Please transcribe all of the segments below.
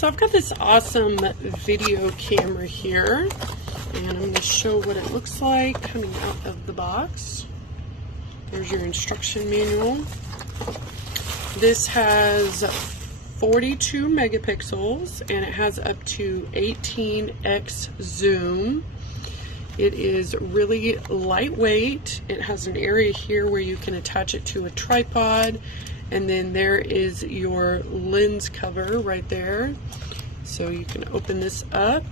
So I've got this awesome video camera here, and I'm going to show what it looks like coming out of the box. There's your instruction manual. This has 42 megapixels and it has up to 18x zoom. It is really lightweight. It has an area here where you can attach it to a tripod, and then there is your lens cover right there. So you can open this up,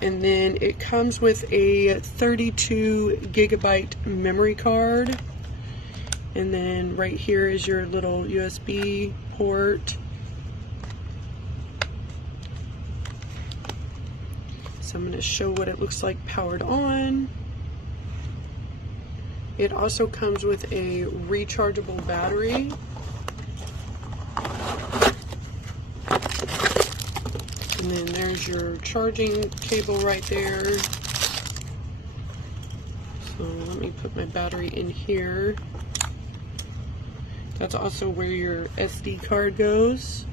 and then it comes with a 32 gigabyte memory card, and then right here is your little USB port. So I'm going to show what it looks like powered on. It also comes with a rechargeable battery. And then there's your charging cable right there. So let me put my battery in here. That's also where your SD card goes.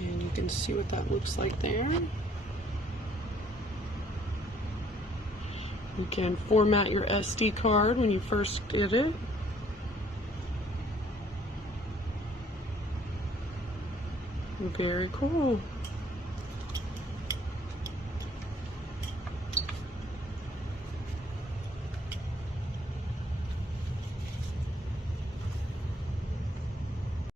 You can see what that looks like there. You can format your SD card when you first get it. Very cool.